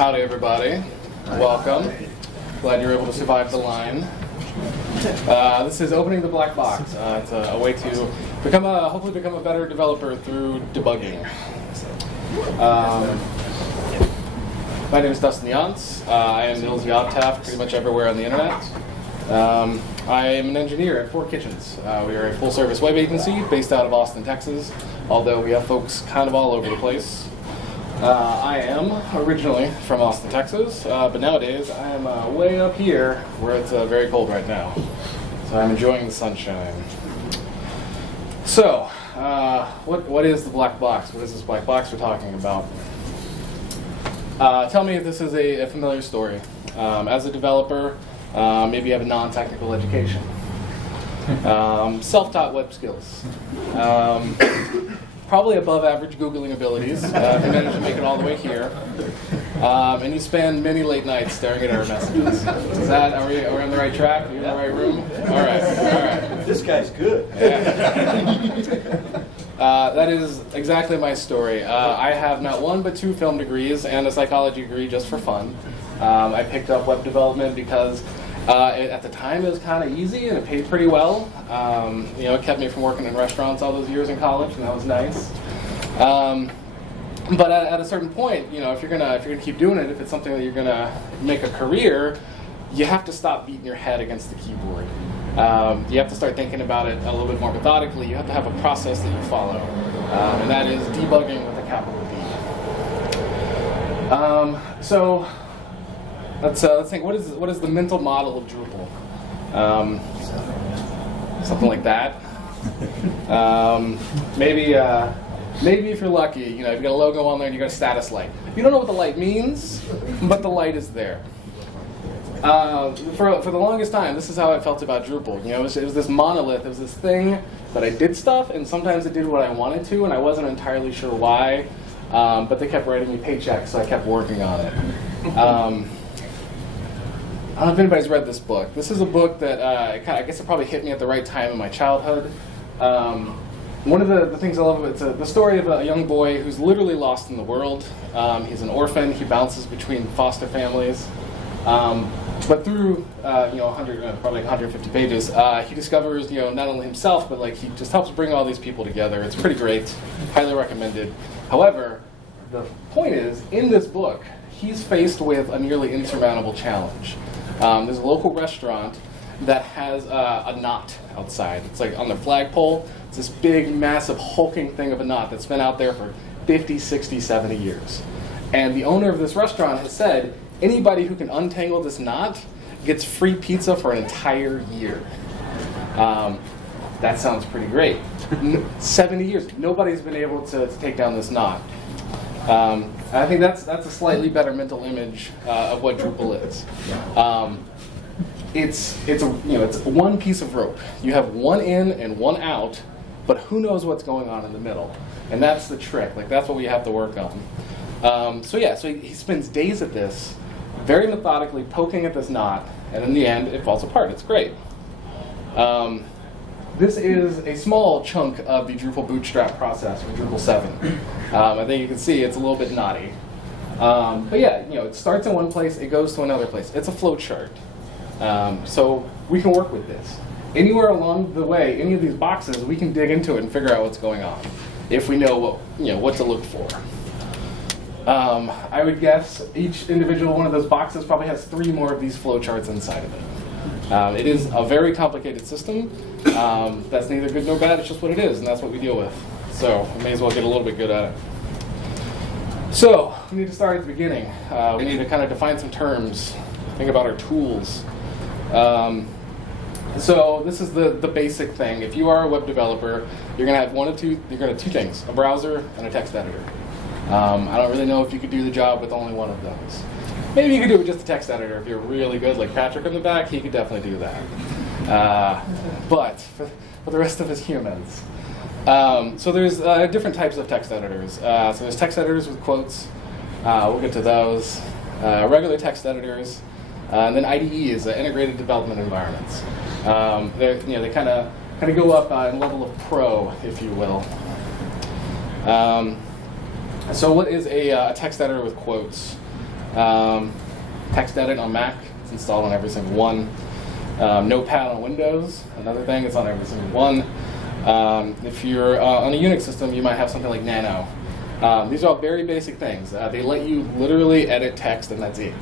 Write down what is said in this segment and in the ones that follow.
Howdy, everybody. Welcome. Glad you're able to survive the line. This is opening the black box. It's a way to hopefully become a better developer through debugging. My name is Dustin Yance. I am Nils Yobtaft pretty much everywhere on the internet. I am an engineer at 4 Kitchens. We are a full-service web agency based out of Austin, Texas, although we have folks kind of all over the place. I am originally from Austin, Texas, but nowadays I am way up here where it's very cold right now. So I'm enjoying the sunshine. So, what is the black box? What is this black box we're talking about? Tell me if this is a familiar story. As a developer, maybe you have a non-technical education. Self-taught web skills. Probably above average Googling abilities, if you manage to make it all the way here. And you spend many late nights staring at error messages. Are we on the right track? Are you in the right room? All right. This guy's good. Yeah. That is exactly my story. I have not 1 but 2 film degrees and a psychology degree just for fun. I picked up web development because at the time it was kind of easy and it paid pretty well. It kept me from working in restaurants all those years in college, and that was nice. But at a certain point, if you're gonna keep doing it, if it's something that you're gonna make a career, you have to stop beating your head against the keyboard. You have to start thinking about it a little bit more methodically. You have to have a process that you follow, and that is debugging with a capital D. So let's think. What is the mental model of Drupal? Something like that. Maybe if you're lucky, you've got a logo on there and you got a status light. You don't know what the light means, but the light is there. For the longest time, this is how I felt about Drupal. It was this monolith. It was this thing that I did stuff, and sometimes it did what I wanted to, and I wasn't entirely sure why. But they kept writing me paychecks, so I kept working on it. I don't know if anybody's read this book. This is a book that I guess it probably hit me at the right time in my childhood. One of the things I love about it, it's the story of a young boy who's literally lost in the world. He's an orphan. He bounces between foster families. But through probably 150 pages, he discovers not only himself, but he just helps bring all these people together. It's pretty great. Highly recommended. However, the point is, in this book, he's faced with a nearly insurmountable challenge. There's a local restaurant that has a knot outside. It's on the flagpole. It's this big, massive, hulking thing of a knot that's been out there for 50, 60, 70 years. And the owner of this restaurant has said, anybody who can untangle this knot gets free pizza for an entire year. That sounds pretty great. 70 years, nobody's been able to take down this knot. I think that's a slightly better mental image of what Drupal is. It's one piece of rope. You have one in and one out, but who knows what's going on in the middle? And that's the trick. That's what we have to work on. So he spends days at this, very methodically poking at this knot, and in the end, it falls apart. It's great. This is a small chunk of the Drupal bootstrap process for Drupal 7. I think you can see it's a little bit knotty. But yeah, it starts in one place, it goes to another place. It's a flow chart. So we can work with this. Anywhere along the way, any of these boxes, we can dig into it and figure out what's going on if we know what to look for. I would guess each individual one of those boxes probably has 3 more of these flowcharts inside of it. It is a very complicated system. That's neither good nor bad. It's just what it is, and that's what we deal with. So we may as well get a little bit good at it. So we need to start at the beginning. We need to kind of define some terms, think about our tools. So this is the basic thing. If you are a web developer, you're going to have two things: a browser and a text editor. I don't really know if you could do the job with only one of those. Maybe you could do it with just a text editor. If you're really good, like Patrick in the back, he could definitely do that. But for the rest of us humans. So there's different types of text editors. So there's text editors with quotes. We'll get to those. Regular text editors. And then IDEs, integrated development environments. They kind of go up in level of pro, if you will. So what is a text editor with quotes? Text edit on Mac, it's installed on every single one. Notepad on Windows, another thing, it's on every single one. If you're on a Unix system, you might have something like Nano. These are all very basic things. They let you literally edit text, and that's it.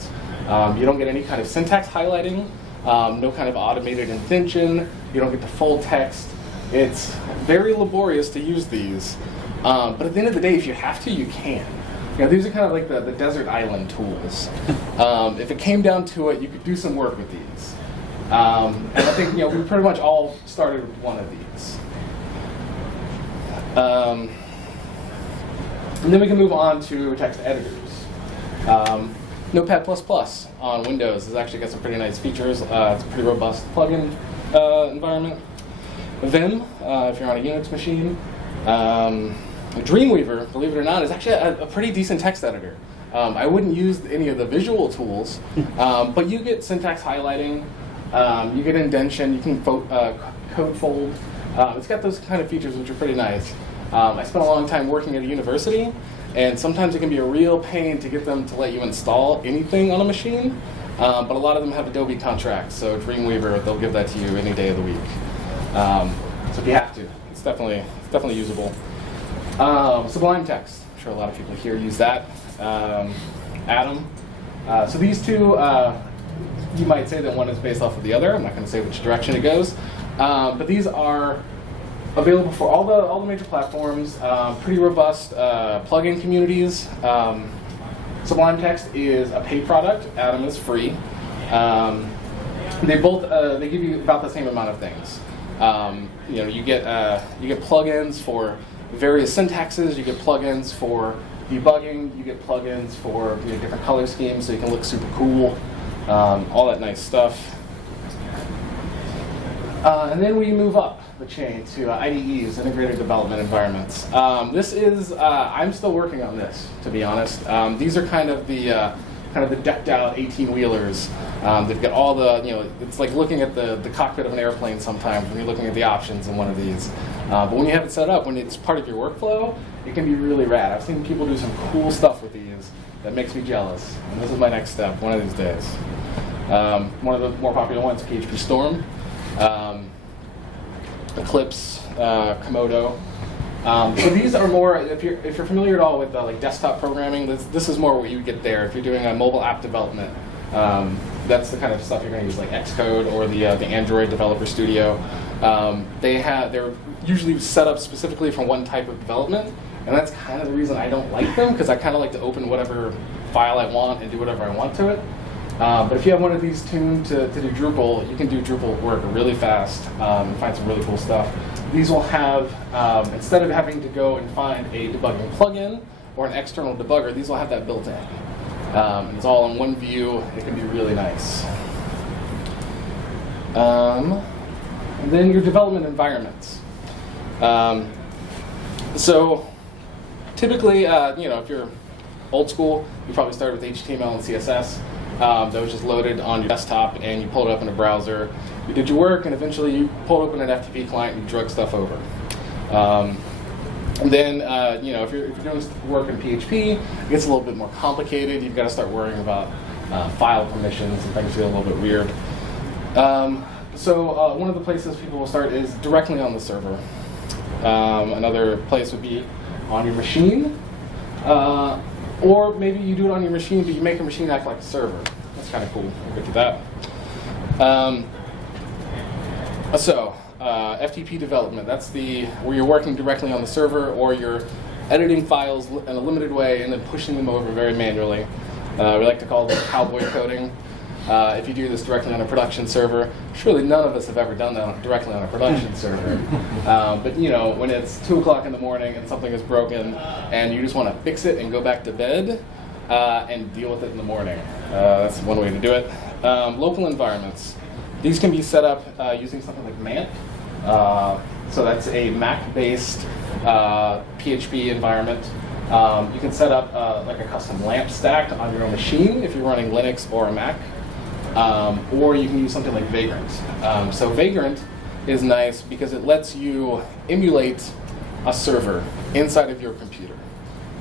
You don't get any kind of syntax highlighting, no kind of automated indentation. You don't get the full text. It's very laborious to use these. But at the end of the day, if you have to, you can. You know, these are kind of like the desert island tools. If it came down to it, you could do some work with these. And I think we pretty much all started with one of these. And then we can move on to text editors. Notepad++ on Windows has actually got some pretty nice features. It's a pretty robust plugin environment. Vim, if you're on a Unix machine. Dreamweaver, believe it or not, is actually a pretty decent text editor. I wouldn't use any of the visual tools, but you get syntax highlighting, you get indentation, you can code fold. It's got those kind of features which are pretty nice. I spent a long time working at a university, and sometimes it can be a real pain to get them to let you install anything on a machine, but a lot of them have Adobe contracts, so Dreamweaver, they'll give that to you any day of the week. So if you have to, it's definitely usable. Sublime Text, I'm sure a lot of people here use that. Atom. So these two, you might say that one is based off of the other. I'm not going to say which direction it goes. But these are available for all the major platforms, pretty robust plugin communities. Sublime Text is a paid product. Atom is free. They give you about the same amount of things. You get plugins for various syntaxes. You get plugins for debugging. You get plugins for different color schemes, so you can look super cool. All that nice stuff. And then we move up the chain to IDEs, integrated development environments. I'm still working on this, to be honest. These are kind of the decked out 18-wheelers. They've got all the, it's like looking at the cockpit of an airplane sometimes when you're looking at the options in one of these. But when you have it set up, when it's part of your workflow, it can be really rad. I've seen people do some cool stuff with these that makes me jealous. And this is my next step, one of these days. One of the more popular ones, PHP Storm, Eclipse, Komodo. So these are more, if you're familiar at all with like desktop programming, this is more what you get there. If you're doing a mobile app development, that's the kind of stuff you're going to use, like Xcode or the Android Developer Studio. They're usually set up specifically for one type of development, and that's kind of the reason I don't like them, because I kind of like to open whatever file I want and do whatever I want to it. But if you have one of these tuned to do Drupal, you can do Drupal work really fast and find some really cool stuff. These will have, instead of having to go and find a debugging plugin or an external debugger, these will have that built in. And it's all in one view. It can be really nice. And then your development environments. So typically, if you're old school, you probably started with HTML and CSS. That was just loaded on your desktop, and you pulled it up in a browser. You did your work, and eventually you pulled open an FTP client and you drug stuff over. And then, if you're doing work in PHP, it gets a little bit more complicated. You've got to start worrying about file permissions, and things feel a little bit weird. So one of the places people will start is directly on the server. Another place would be on your machine. Or maybe you do it on your machine, but you make a machine act like a server. That's kind of cool. We'll get to that. FTP development. That's where you're working directly on the server, or you're editing files in a limited way and then pushing them over very manually. We like to call this cowboy coding. If you do this directly on a production server, surely none of us have ever done that directly on a production server. But when it's 2 o'clock in the morning and something is broken and you just want to fix it and go back to bed and deal with it in the morning, that's one way to do it. Local environments. These can be set up using something like MAMP. So that's a Mac-based PHP environment. You can set up like a custom lamp stack on your own machine if you're running Linux or a Mac. Or you can use something like Vagrant. So Vagrant is nice because it lets you emulate a server inside of your computer.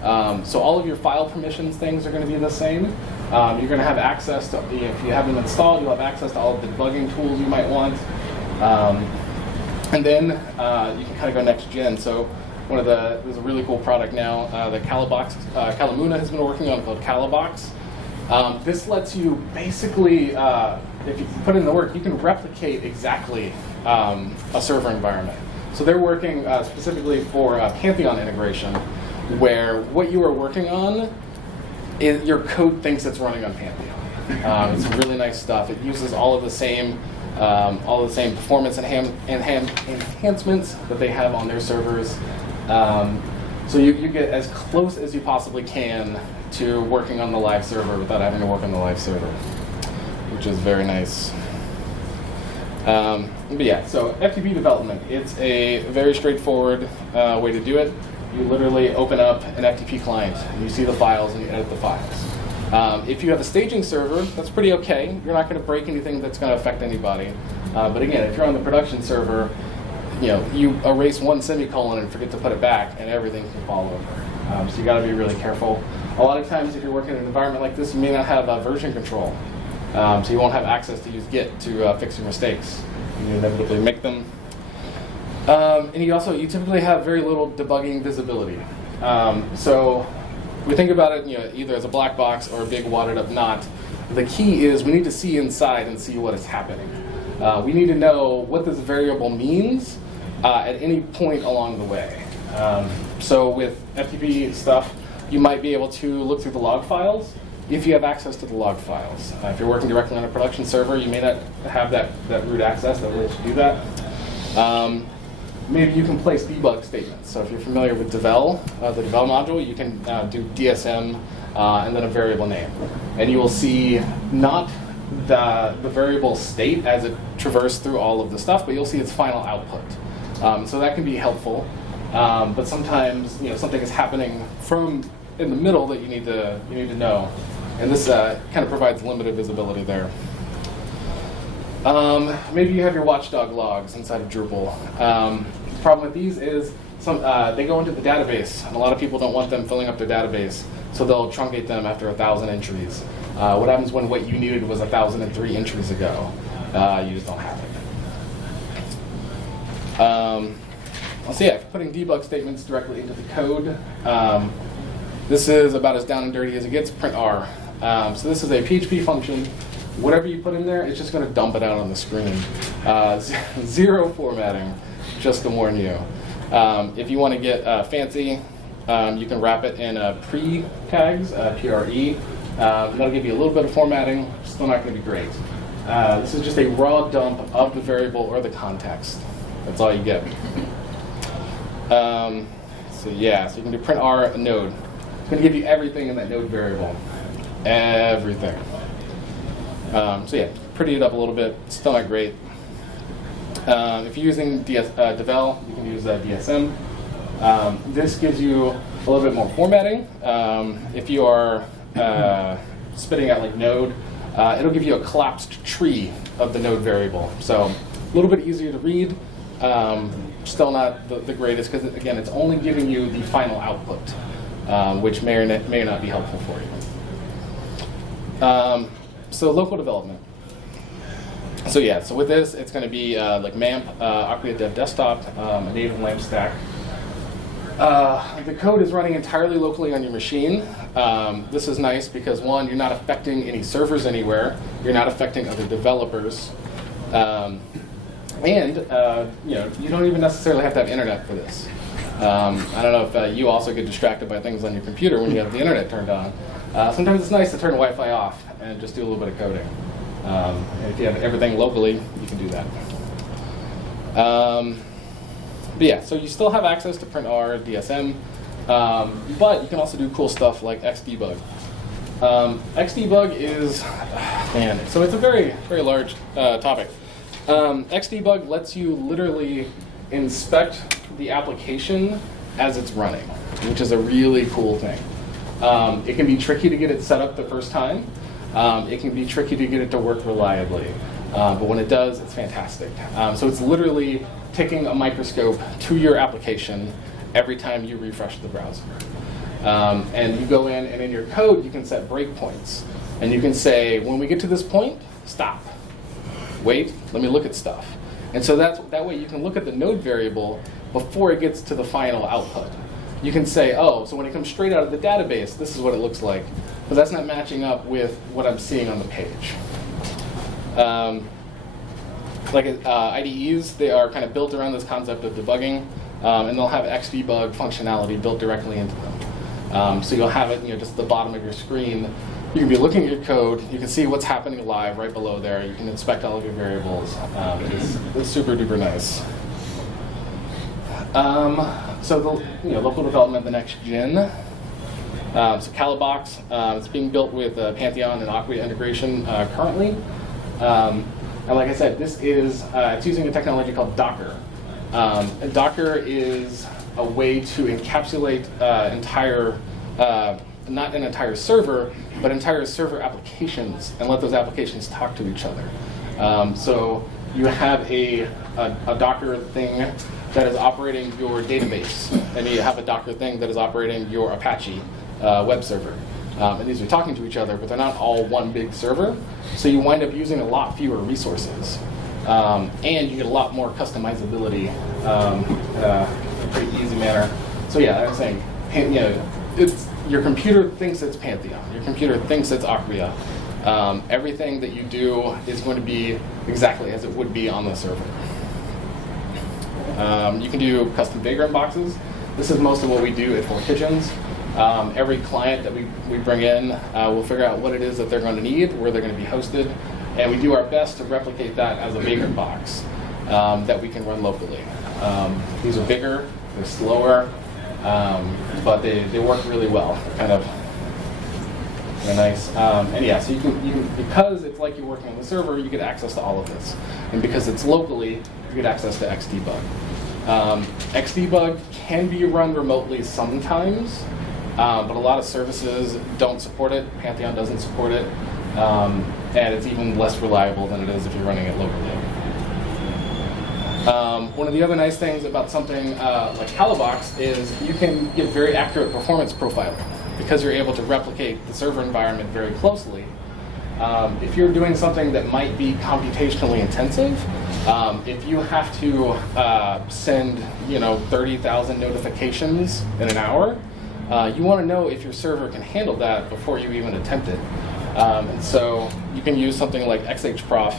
So all of your file permissions things are going to be the same. You're going to have access to, if you have them installed, you'll have access to all of the debugging tools you might want. And then you can kind of go next gen. So there's a really cool product now that Calamuna has been working on called Calabox. This lets you basically, if you put in the work, you can replicate exactly a server environment. So they're working specifically for Pantheon integration, where what you are working on, your code thinks it's running on Pantheon. It's really nice stuff. It uses all of the same performance enhancements that they have on their servers. So you get as close as you possibly can to working on the live server without having to work on the live server, which is very nice. But yeah, so FTP development, it's a very straightforward way to do it. You literally open up an FTP client, and you see the files, and you edit the files. If you have a staging server, that's pretty okay. You're not going to break anything that's going to affect anybody. But again, if you're on the production server, you erase one semicolon and forget to put it back, and everything can fall over. So you got to be really careful. A lot of times, if you're working in an environment like this, you may not have version control. So you won't have access to use Git to fix your mistakes. You inevitably make them. And you typically have very little debugging visibility. So we think about it, either as a black box or a big wadded up knot. The key is we need to see inside and see what is happening. We need to know what this variable means at any point along the way. So with FTP stuff, you might be able to look through the log files if you have access to the log files. If you're working directly on a production server, you may not have that root access that lets you do that. Maybe you can place debug statements. So if you're familiar with Devel, the Devel module, you can do DSM and then a variable name. And you will see not the variable state as it traversed through all of the stuff, but you'll see its final output. So that can be helpful. But sometimes something is happening in the middle that you need to know. And this kind of provides limited visibility there. Maybe you have your Watchdog logs inside of Drupal. The problem with these is they go into the database, and a lot of people don't want them filling up their database, so they'll truncate them after 1,000 entries. What happens when what you needed was 1,003 entries ago? You just don't have it. So yeah, putting debug statements directly into the code. This is about as down and dirty as it gets, print R. So this is a PHP function. Whatever you put in there, it's just going to dump it out on the screen. Zero formatting, just to warn you. If you want to get fancy, you can wrap it in pre tags, PRE. That'll give you a little bit of formatting, still not going to be great. This is just a raw dump of the variable or the context. That's all you get. So you can do print R node. It's going to give you everything in that node variable. Everything. Pretty it up a little bit. Still not great. If you're using Devel, you can use DSM. This gives you a little bit more formatting. If you are spitting out like node, it'll give you a collapsed tree of the node variable. So a little bit easier to read. Still not the greatest because, again, it's only giving you the final output, which may or may not be helpful for you. So local development. So with this, it's going to be like MAMP, Acquia Dev Desktop, a native LAMP stack. The code is running entirely locally on your machine. This is nice because, one, you're not affecting any servers anywhere. You're not affecting other developers. And you don't even necessarily have to have internet for this. I don't know if you also get distracted by things on your computer when you have the internet turned on. Sometimes it's nice to turn Wi-Fi off and just do a little bit of coding. And if you have everything locally, you can do that. So you still have access to print R, DSM, but you can also do cool stuff like Xdebug. Xdebug is, so it's a very, very large topic. Xdebug lets you literally inspect the application as it's running, which is a really cool thing. It can be tricky to get it set up the first time. It can be tricky to get it to work reliably. But when it does, it's fantastic. So it's literally taking a microscope to your application every time you refresh the browser. And you go in, and in your code, you can set breakpoints. And you can say, when we get to this point, stop. Wait, let me look at stuff. And so that way you can look at the node variable before it gets to the final output. You can say, oh, so when it comes straight out of the database, this is what it looks like. But that's not matching up with what I'm seeing on the page. IDEs, they are kind of built around this concept of debugging, and they'll have Xdebug functionality built directly into them. So you'll have it, just at the bottom of your screen. You can be looking at your code. You can see what's happening live right below there. You can inspect all of your variables. It's super duper nice. So the local development, the next gen. So Calabox, it's being built with Pantheon and Acquia integration currently. And like I said, this is it's using a technology called Docker. And Docker is a way to encapsulate not an entire server, but entire server applications, and let those applications talk to each other. So you have a Docker thing that is operating your database, and you have a Docker thing that is operating your Apache web server. And these are talking to each other, but they're not all one big server. So you wind up using a lot fewer resources. And you get a lot more customizability in a pretty easy manner. So yeah, I was saying, your computer thinks it's Pantheon. Your computer thinks it's Acquia. Everything that you do is going to be exactly as it would be on the server. You can do custom vagrant boxes. This is most of what we do at Four Kitchens. Every client that we bring in, we'll figure out what it is that they're going to need, where they're going to be hosted, and we do our best to replicate that as a vagrant box that we can run locally. These are bigger, they're slower, but they work really well. They're nice. And yeah, so you can because it's like you're working on the server, you get access to all of this, and because it's locally, you get access to Xdebug. Xdebug can be run remotely sometimes, but a lot of services don't support it. Pantheon doesn't support it, and it's even less reliable than it is if you're running it locally. One of the other nice things about something like Calabox is you can get very accurate performance profiling because you're able to replicate the server environment very closely. If you're doing something that might be computationally intensive, if you have to send 30,000 notifications in an hour, you want to know if your server can handle that before you even attempt it. And so you can use something like XHProf,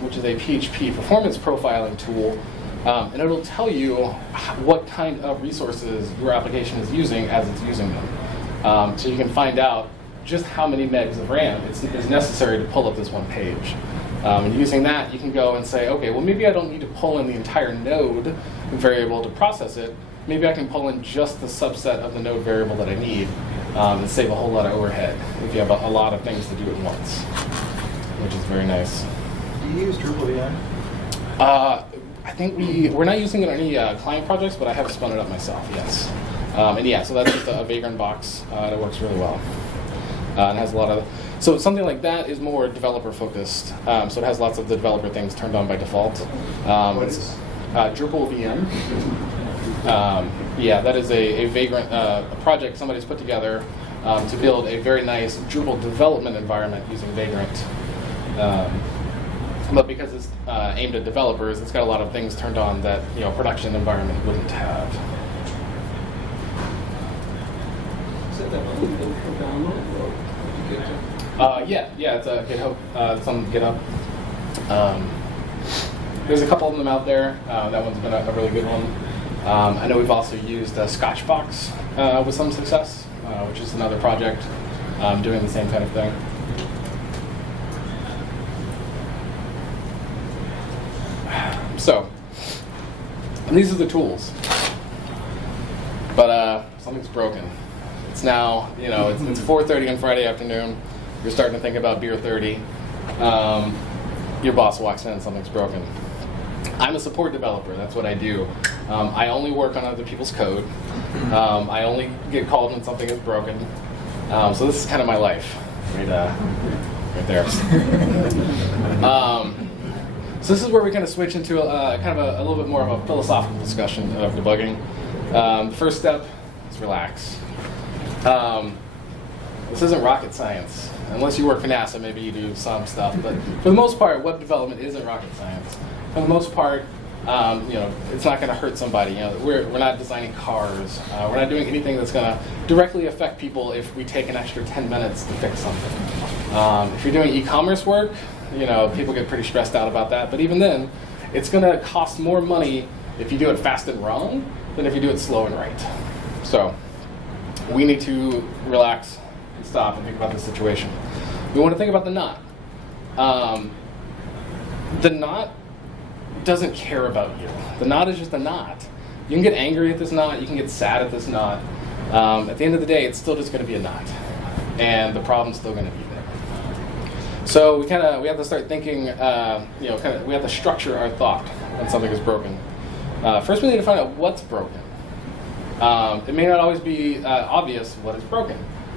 which is a PHP performance profiling tool, and it'll tell you what kind of resources your application is using as it's using them. So you can find out just how many megs of RAM is necessary to pull up this one page. And using that, you can go and say, okay, well maybe I don't need to pull in the entire node variable to process it. Maybe I can pull in just the subset of the node variable that I need and save a whole lot of overhead if you have a lot of things to do at once, which is very nice. Do you use Drupal VM? I think we're not using it on any client projects, but I have spun it up myself, yes. And yeah, so that's just a vagrant box that works really well. And has a lot of, so something like that is more developer focused. So it has lots of the developer things turned on by default. What is Drupal VM. Yeah, that is a vagrant a project somebody's put together to build a very nice Drupal development environment using Vagrant. But because it's aimed at developers, it's got a lot of things turned on that a production environment wouldn't have. Yeah, it's a GitHub. It's on GitHub. There's a couple of them out there. That one's been a really good one. I know we've also used Scotchbox with some success, which is another project doing the same kind of thing. So, and these are the tools. But something's broken. It's now, it's 4:30 on Friday afternoon. You're starting to think about beer 30. Your boss walks in and something's broken. I'm a support developer. That's what I do. I only work on other people's code. I only get called when something is broken. So this is kind of my life, right there. So this is where we kind of switch into a little bit more of a philosophical discussion of debugging. The first step is relax. This isn't rocket science. Unless you work for NASA, maybe you do some stuff. But for the most part, web development isn't rocket science. For the most part, it's not going to hurt somebody. We're not designing cars. We're not doing anything that's going to directly affect people if we take an extra 10 minutes to fix something. If you're doing e-commerce work, people get pretty stressed out about that. But even then, it's going to cost more money if you do it fast and wrong than if you do it slow and right. So we need to relax and stop and think about the situation. We want to think about the knot. The knot doesn't care about you. The knot is just a knot. You can get angry at this knot. You can get sad at this knot. At the end of the day, it's still just going to be a knot, and the problem's still going to be there. So we have to start thinking. We have to structure our thought when something is broken. First, we need to find out what's broken. It may not always be obvious what is broken.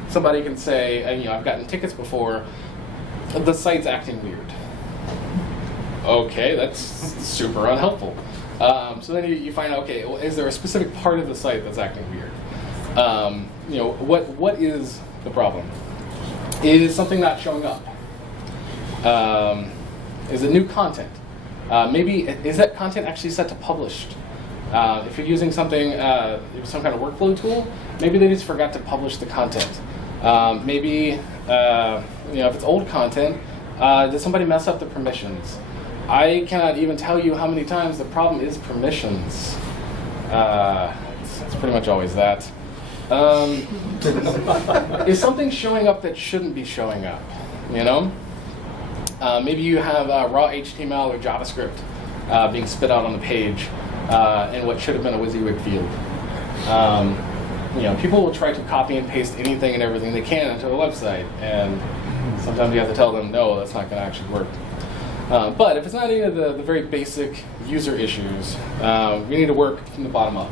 Somebody can say, I've gotten tickets before. The site's acting weird. Okay, that's super unhelpful. So then you find out, okay, well, is there a specific part of the site that's acting weird? What is the problem? Is something not showing up? Is it new content? Maybe is that content actually set to published? If you're using something, some kind of workflow tool, maybe they just forgot to publish the content. Maybe if it's old content, did somebody mess up the permissions? I cannot even tell you how many times the problem is permissions. It's pretty much always that. Is something showing up that shouldn't be showing up? Maybe you have raw HTML or JavaScript being spit out on the page in what should have been a WYSIWYG field. People will try to copy and paste anything and everything they can into a website, and sometimes you have to tell them, no, that's not going to actually work. But if it's not any of the very basic user issues, we need to work from the bottom up.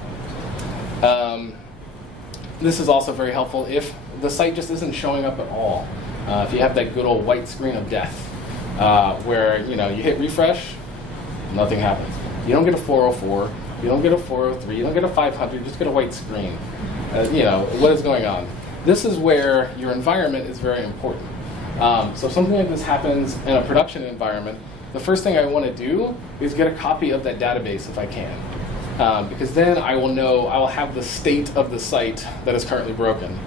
This is also very helpful if the site just isn't showing up at all. If you have that good old white screen of death, where you hit refresh, nothing happens. You don't get a 404, you don't get a 403, you don't get a 500, you just get a white screen. What is going on? This is where your environment is very important. So if something like this happens in a production environment, the first thing I want to do is get a copy of that database if I can. Because then I will have the state of the site that is currently broken.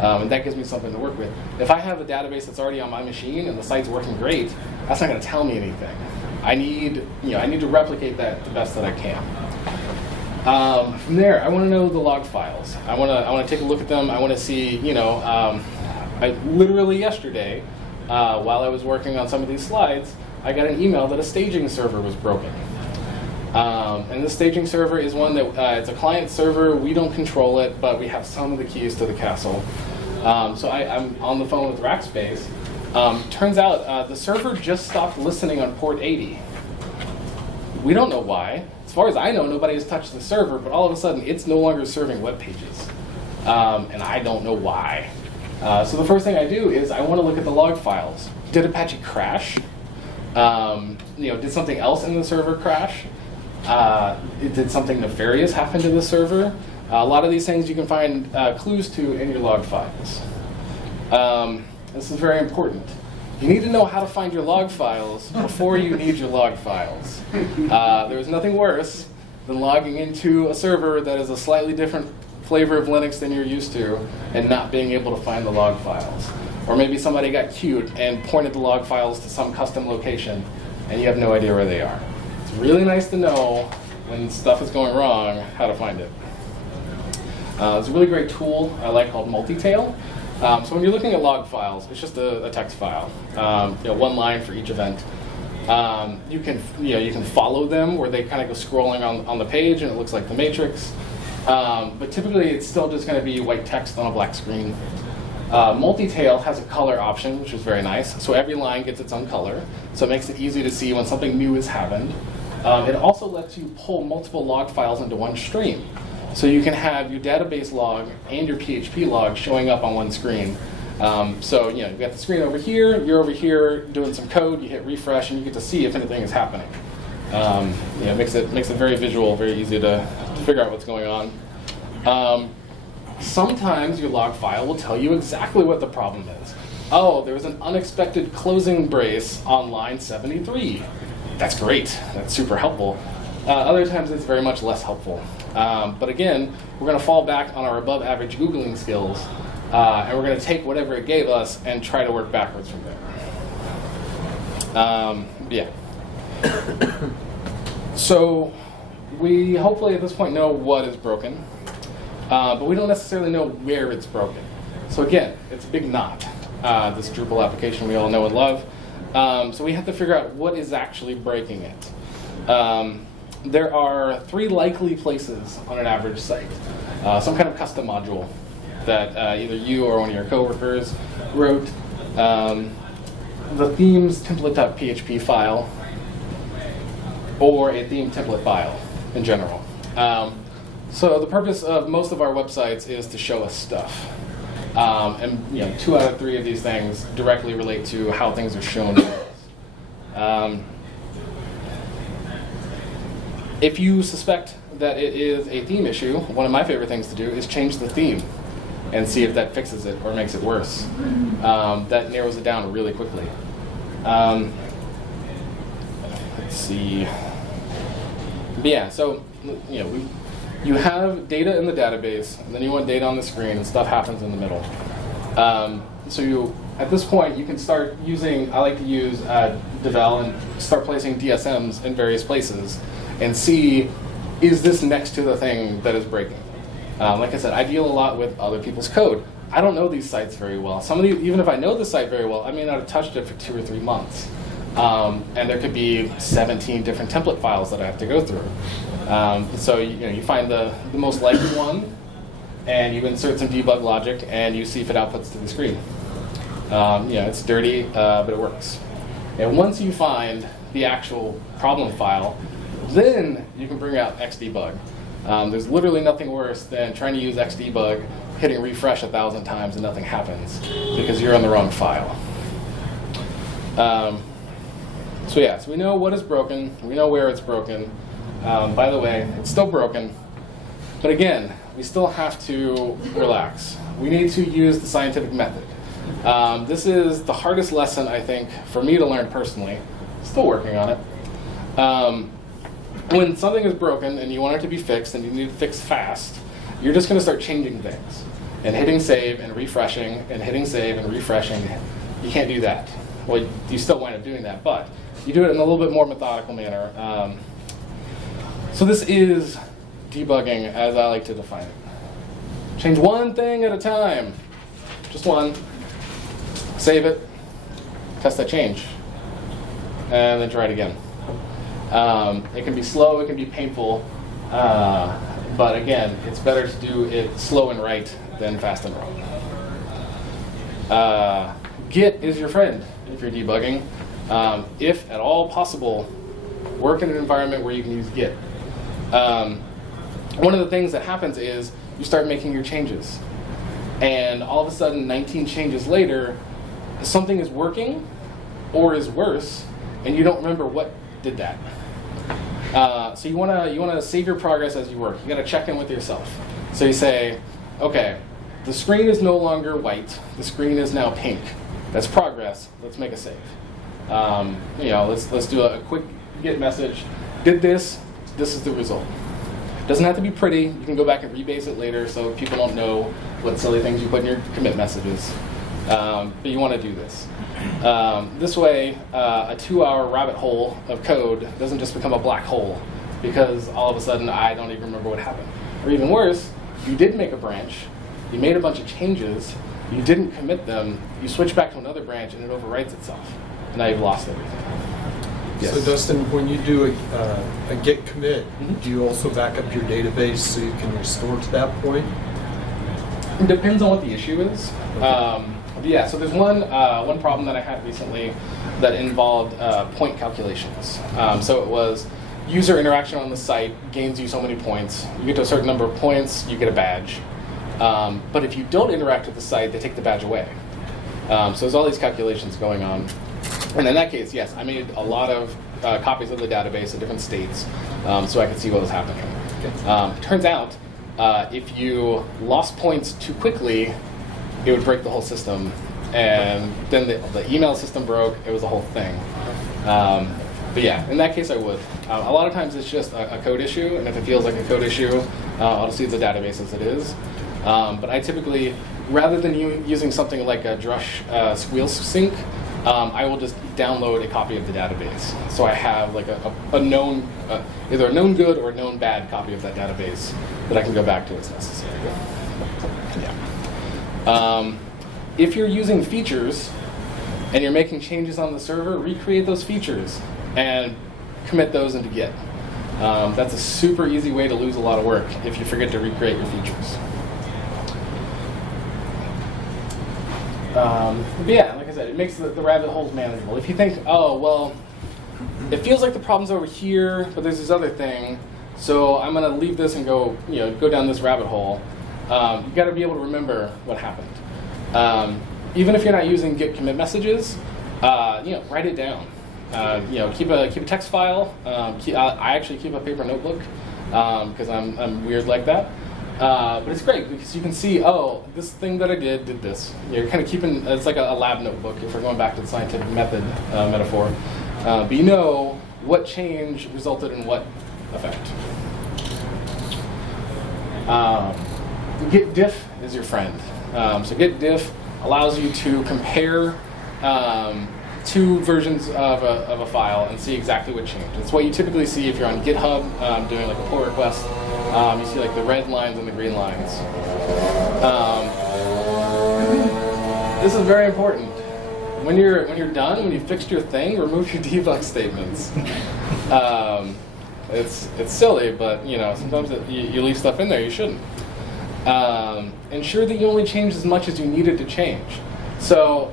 And that gives me something to work with. If I have a database that's already on my machine and the site's working great, that's not going to tell me anything. I need to replicate that the best that I can. From there, I want to know the log files. I want to take a look at them. I want to see, I literally yesterday, while I was working on some of these slides, I got an email that a staging server was broken. And this staging server is one that it's a client server. We don't control it, but we have some of the keys to the castle. So I'm on the phone with Rackspace. Turns out the server just stopped listening on port 80. We don't know why. As far as I know, nobody has touched the server, but all of a sudden it's no longer serving web pages. And I don't know why. So the first thing I do is I want to look at the log files. Did Apache crash? Did something else in the server crash? Did something nefarious happen to the server? A lot of these things you can find clues to in your log files. This is very important. You need to know how to find your log files before you need your log files. There's nothing worse than logging into a server that is a slightly different flavor of Linux than you're used to and not being able to find the log files. Or maybe somebody got cute and pointed the log files to some custom location and you have no idea where they are. It's really nice to know when stuff is going wrong how to find it. There's a really great tool I like called Multitail. So when you're looking at log files, it's just a text file, one line for each event. You can follow them where they kind of go scrolling on the page and it looks like the matrix. But typically it's still just going to be white text on a black screen. Multitail has a color option, which is very nice. So every line gets its own color. So it makes it easy to see when something new has happened. It also lets you pull multiple log files into one stream. So you can have your database log and your PHP log showing up on one screen. So you've got the screen over here, you're over here doing some code, you hit refresh, and you get to see if anything is happening. It makes it very visual, very easy to figure out what's going on. sometimes your log file will tell you exactly what the problem is. Oh, there was an unexpected closing brace on line 73. That's great. That's super helpful. Other times it's very much less helpful. But again, we're going to fall back on our above average Googling skills, and we're going to take whatever it gave us and try to work backwards from there. Yeah. So we hopefully at this point know what is broken, but we don't necessarily know where it's broken. So again, it's a big knot, this Drupal application we all know and love. So we have to figure out what is actually breaking it. There are 3 likely places on an average site. Some kind of custom module that either you or one of your coworkers wrote, the themes template.php file, or a theme template file in general. So the purpose of most of our websites is to show us stuff. And 2 out of 3 of these things directly relate to how things are shown to us. If you suspect that it is a theme issue, one of my favorite things to do is change the theme and see if that fixes it or makes it worse. That narrows it down really quickly. Let's see. But yeah, so you have data in the database, and then you want data on the screen, and stuff happens in the middle. So at this point, you can start using, I like to use Devel and start placing DSMs in various places and see, is this next to the thing that is breaking? Like I said, I deal a lot with other people's code. I don't know these sites very well. Some of these, even if I know the site very well, I may not have touched it for 2 or 3 months. And there could be 17 different template files that I have to go through. So you find the most likely one, and you insert some debug logic, and you see if it outputs to the screen. It's dirty, but it works. And once you find the actual problem file, then you can bring out Xdebug. There's literally nothing worse than trying to use Xdebug, hitting refresh 1,000 times and nothing happens because you're on the wrong file. So we know what is broken, we know where it's broken. By the way, it's still broken, but again, we still have to relax. We need to use the scientific method. This is the hardest lesson, I think, for me to learn personally. Still working on it. When something is broken and you want it to be fixed and you need to fix fast, you're just going to start changing things and hitting save and refreshing and hitting save and refreshing. You can't do that. Well, you still wind up doing that, but you do it in a little bit more methodical manner. So this is debugging as I like to define it. Change one thing at a time. Just one. Save it. Test that change. And then try it again. It can be slow, it can be painful, but again, it's better to do it slow and right than fast and wrong. Git is your friend if you're debugging. If at all possible, work in an environment where you can use Git. One of the things that happens is you start making your changes, and all of a sudden, 19 changes later, something is working or is worse, and you don't remember what did that. So you wanna save your progress as you work. You gotta check in with yourself. So you say, okay, the screen is no longer white. The screen is now pink. That's progress. Let's make a save. Let's do a quick Git message. Did this. This is the result. Doesn't have to be pretty. You can go back and rebase it later so people don't know what silly things you put in your commit messages. But you want to do this. This way, a 2-hour rabbit hole of code doesn't just become a black hole because all of a sudden I don't even remember what happened. Or even worse, you did make a branch, you made a bunch of changes, you didn't commit them, you switch back to another branch and it overwrites itself. And now you've lost everything. Yes. So Dustin, when you do a git commit, do you also back up your database so you can restore to that point? It depends on what the issue is. Okay. So there's one problem that I had recently that involved point calculations. So it was user interaction on the site gains you so many points. You get to a certain number of points, you get a badge. But if you don't interact with the site, they take the badge away. So there's all these calculations going on. And in that case, yes, I made a lot of copies of the database in different states so I could see what was happening. Turns out if you lost points too quickly, it would break the whole system. And then the email system broke. It was a whole thing. But yeah, in that case, I would. A lot of times it's just a code issue, and if it feels like a code issue, I'll just use the database as it is. But I typically, rather than using something like a Drush squeal sync, I will just download a copy of the database. So I have like a known, either a known good or a known bad copy of that database that I can go back to as necessary. Yeah. If you're using features and you're making changes on the server, recreate those features and commit those into Git. That's a super easy way to lose a lot of work if you forget to recreate your features. But yeah, like I said, it makes the rabbit holes manageable. If you think, oh, well, it feels like the problem's over here, but there's this other thing, so I'm going to leave this and go down this rabbit hole, you got to be able to remember what happened. Even if you're not using Git commit messages, write it down. Keep a text file. I actually keep a paper notebook because I'm weird like that. But it's great because you can see, oh, this thing that I did this. You're kind of keeping, it's like a lab notebook if we're going back to the scientific method metaphor. But you know what change resulted in what effect. Git diff is your friend. So Git diff allows you to compare two versions of a file and see exactly what changed. It's what you typically see if you're on GitHub doing like a pull request. You see like the red lines and the green lines. This is very important. When you're done, when you fixed your thing, remove your debug statements. It's silly, but sometimes you leave stuff in there you shouldn't. Ensure that you only change as much as you needed to change. So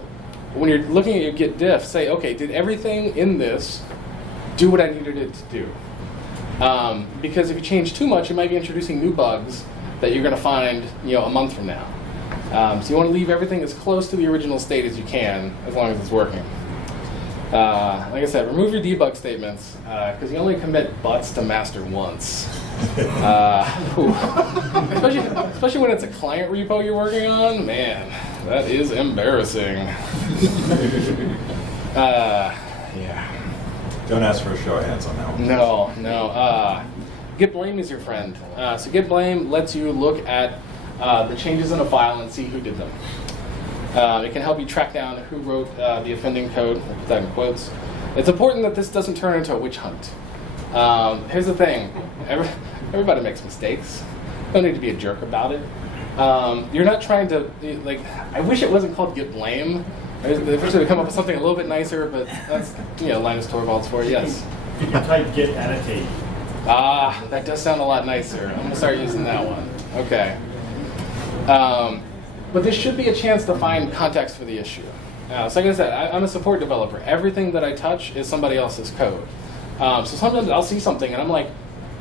when you're looking at your Git diff, say, okay, did everything in this do what I needed it to do? Because if you change too much, you might be introducing new bugs that you're going to find a month from now. So you want to leave everything as close to the original state as you can, as long as it's working. Like I said, remove your debug statements, because you only commit butts to master once. Especially when it's a client repo you're working on, man, that is embarrassing. Yeah. Don't ask for a show of hands on that one. No. Git blame is your friend. So Git blame lets you look at the changes in a file and see who did them. It can help you track down who wrote the offending code, I'll put that in quotes. It's important that this doesn't turn into a witch hunt. Here's the thing. Everybody makes mistakes. Don't need to be a jerk about it. You're not trying to, I wish it wasn't called Git blame. They wish they would come up with something a little bit nicer, but that's, Linus Torvalds for it, yes. You can type Git annotate. That does sound a lot nicer. I'm going to start using that one. Okay. But there should be a chance to find context for the issue. So like I said, I'm a support developer. Everything that I touch is somebody else's code. So sometimes I'll see something and I'm like,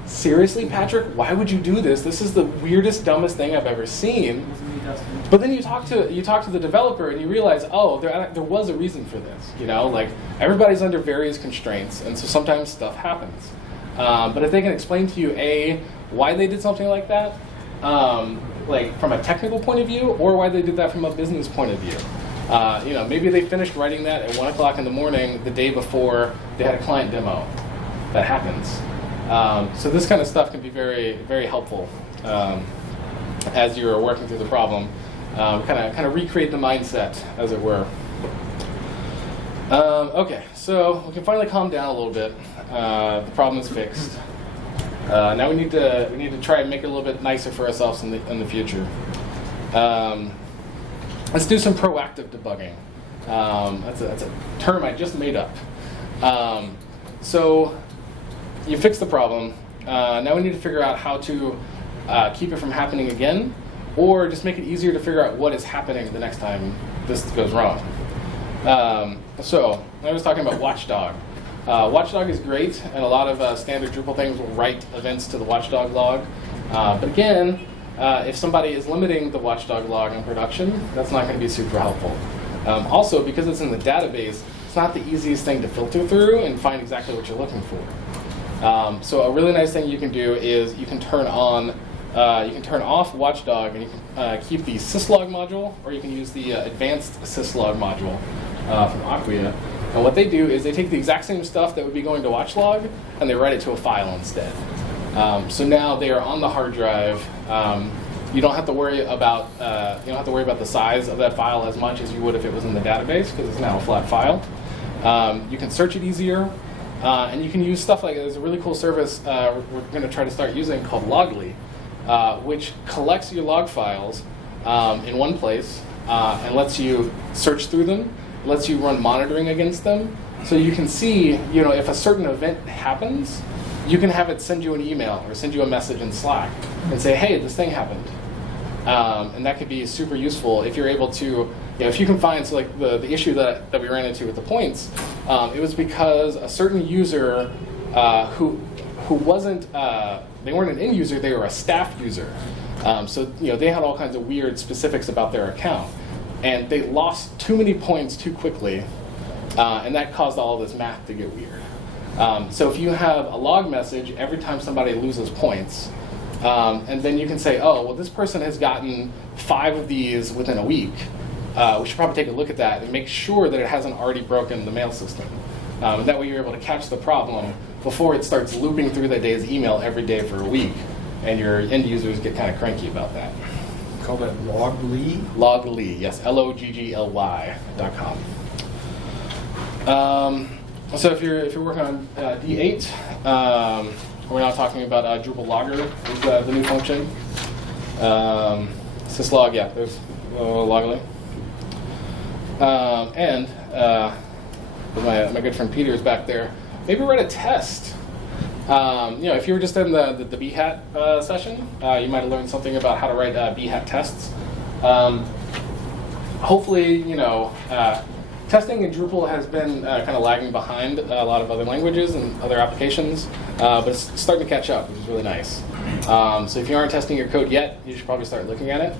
seriously, Patrick, why would you do this? This is the weirdest, dumbest thing I've ever seen. But then you talk to the developer and you realize, oh, there was a reason for this. Everybody's under various constraints, and so sometimes stuff happens. But if they can explain to you, A, why they did something like that, from a technical point of view, or why they did that from a business point of view. Maybe they finished writing that at 1 o'clock in the morning the day before they had a client demo. That happens. So this kind of stuff can be very, very helpful as you're working through the problem. Kind of recreate the mindset, as it were. Okay, so we can finally calm down a little bit. The problem is fixed. Now we need to try and make it a little bit nicer for ourselves in the future. Let's do some proactive debugging. That's a term I just made up. So you fix the problem. Now we need to figure out how to keep it from happening again, or just make it easier to figure out what is happening the next time this goes wrong. So I was talking about Watchdog. Watchdog is great, and a lot of standard Drupal things will write events to the Watchdog log. But again, if somebody is limiting the Watchdog log in production, that's not going to be super helpful. Also, because it's in the database, it's not the easiest thing to filter through and find exactly what you're looking for. So a really nice thing you can do is you can turn on you can turn off Watchdog and you can keep the syslog module, or you can use the advanced syslog module from Acquia. And what they do is they take the exact same stuff that would be going to Watchdog and they write it to a file instead. So now they are on the hard drive. You don't have to worry about the size of that file as much as you would if it was in the database, because it's now a flat file. You can search it easier, and you can use stuff like, there's a really cool service we're going to try to start using called Logly, which collects your log files in one place and lets you search through them, lets you run monitoring against them, so you can see, if a certain event happens, you can have it send you an email or send you a message in Slack and say, hey, this thing happened. And that could be super useful if you're able to, if you can find, so like the issue that we ran into with the points, it was because a certain user who wasn't, they weren't an end user, they were a staff user. So they had all kinds of weird specifics about their account. And they lost too many points too quickly, and that caused all of this math to get weird. So if you have a log message every time somebody loses points, and then you can say, oh, well, this person has gotten 5 of these within a week. We should probably take a look at that and make sure that it hasn't already broken the mail system. And that way you're able to catch the problem before it starts looping through that day's email every day for a week, and your end users get kind of cranky about that. Call that Logly? Logly, yes, loggly.com. So if you're working on D8, we're now talking about Drupal Logger is the new function. Syslog, yeah, there's Logly. And my good friend Peter is back there. Maybe write a test. If you were just in the BHAT session, you might have learned something about how to write BHAT tests. Hopefully, testing in Drupal has been kind of lagging behind a lot of other languages and other applications, but it's starting to catch up, which is really nice. So if you aren't testing your code yet, you should probably start looking at it.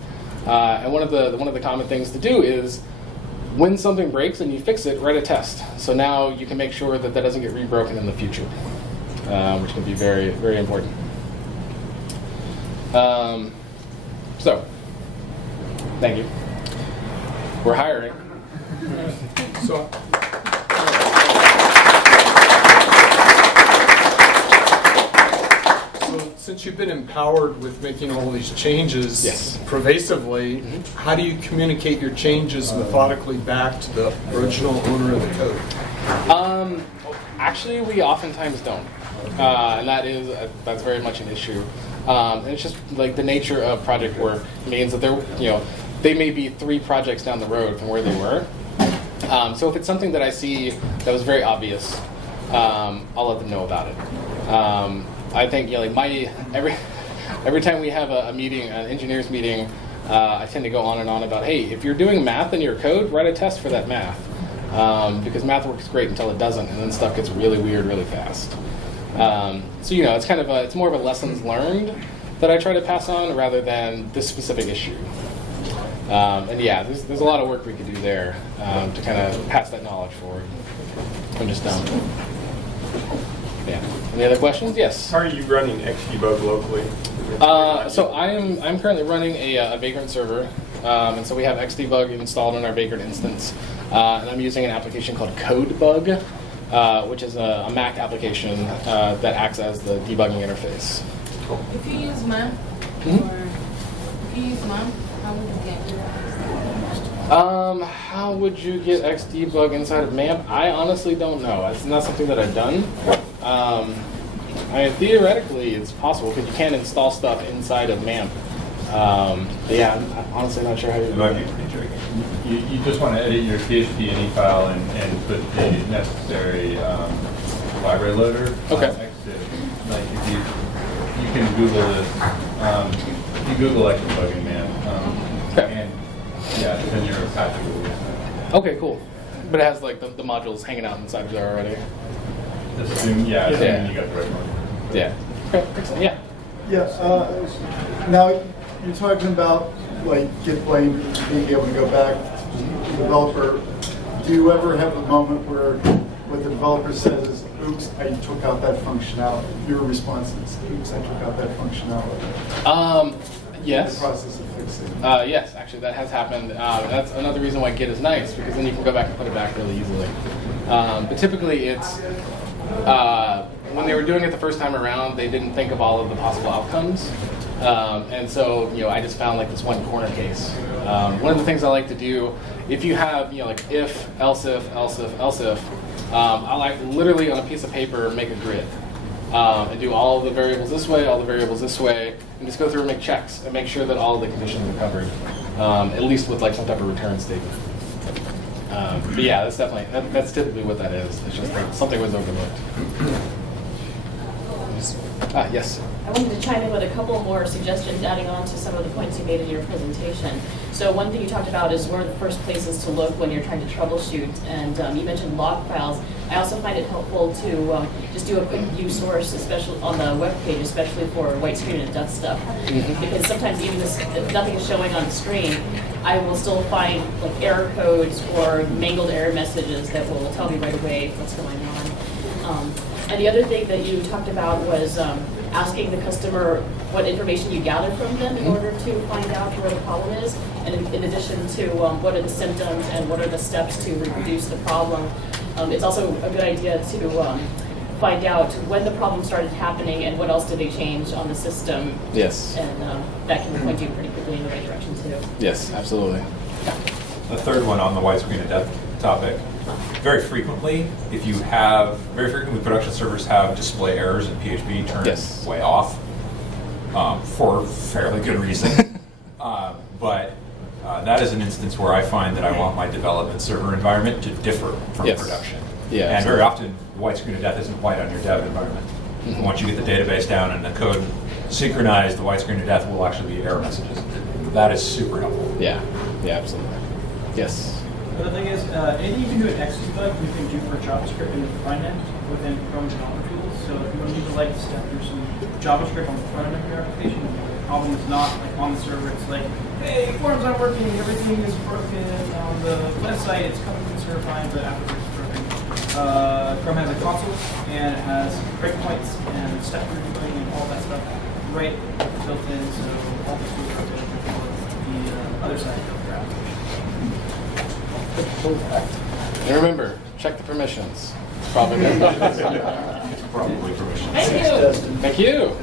And one of the common things to do is, when something breaks and you fix it, write a test. So now you can make sure that that doesn't get rebroken in the future, which can be very, very important. So, thank you. We're hiring. So, since you've been empowered with making all these changes pervasively, how do you communicate your changes methodically back to the original owner of the code? Actually, we oftentimes don't, and that's very much an issue. And it's just like the nature of project work means that they may be 3 projects down the road from where they were. So if it's something that I see that was very obvious, I'll let them know about it. I think every time we have a meeting, an engineers meeting, I tend to go on and on about, hey, if you're doing math in your code, write a test for that math, because math works great until it doesn't, and then stuff gets really weird really fast. So it's kind of it's more of a lessons learned that I try to pass on rather than this specific issue. And yeah, there's a lot of work we could do there to kind of pass that knowledge forward. I'm just done. Yeah. Any other questions? Yes. How are you running Xdebug locally? So I'm currently running a Vagrant server, and so we have Xdebug installed on our Vagrant instance, and I'm using an application called Codebug, which is a Mac application that acts as the debugging interface. Cool. If you use MAMP, how would you get How would you get Xdebug inside of MAMP? I honestly don't know. It's not something that I've done. Theoretically, it's possible because you can install stuff inside of MAMP. But yeah, I'm honestly not sure how you do it. You just want to edit your PHP file and put the necessary library loader Okay. next to it. Like if you can Google this, you Google Xdebug MAMP, and yeah, then you're compatible with that. Okay, cool. But it has like the modules hanging out inside of there already. Assuming you got the right one. Yeah. Okay, excellent. Yeah. Yeah. Now you're talking about like Git blame being able to go back to the developer. Do you ever have a moment where what the developer says is, oops, I took out that functionality. Your response is, oops, I took out that functionality. Yes. The process of fixing. Yes, actually, that has happened. That's another reason why Git is nice, because then you can go back and put it back really easily. But typically, it's when they were doing it the first time around, they didn't think of all of the possible outcomes. And so, I just found like this one corner case. One of the things I like to do, if you have, like if, else if, else if, else if, I like literally on a piece of paper make a grid. And do all of the variables this way, all the variables this way, and just go through and make checks and make sure that all of the conditions are covered, at least with like some type of return statement. But yeah, that's typically what that is. It's just that something was overlooked. Yes. I wanted to chime in with a couple more suggestions adding on to some of the points you made in your presentation. So one thing you talked about is where the first places to look when you're trying to troubleshoot, and you mentioned log files. I also find it helpful to just do a quick view source, especially on the web page, especially for white screen and death stuff. Because sometimes even if nothing is showing on the screen, I will still find like error codes or mangled error messages that will tell me right away what's going on. And the other thing that you talked about was asking the customer what information you gather from them in order to find out where the problem is, and in addition to what are the symptoms and what are the steps to reproduce the problem. It's also a good idea to find out when the problem started happening and what else did they change on the system. Yes. And that can point you pretty quickly in the right direction too. Yes, absolutely. The third one on the widescreen and death topic. Very frequently production servers have display errors and PHP turned way off for fairly good reason. But that is an instance where I find that I want my development server environment to differ from production. Yeah, and very often, the widescreen of death isn't white on your dev environment. Once you get the database down and the code synchronized, the widescreen of death will actually be error messages. That is super helpful. Yeah, absolutely. Yes. The thing is, anything you can do in Xdebug, you can do for JavaScript in the front end within Chrome developer tools. So if you want to step through some JavaScript on the front end of your application, the problem is not like on the server. It's like, hey, forms aren't working, everything is broken on the website. It's coming from server fine, but afterwards it's broken. Chrome has a console and it has breakpoints and step through debugging and all that stuff right built in. So all the tools are built in the other side of your application. And remember, check the permissions. It's probably Probably permission. Thank you. Thank you.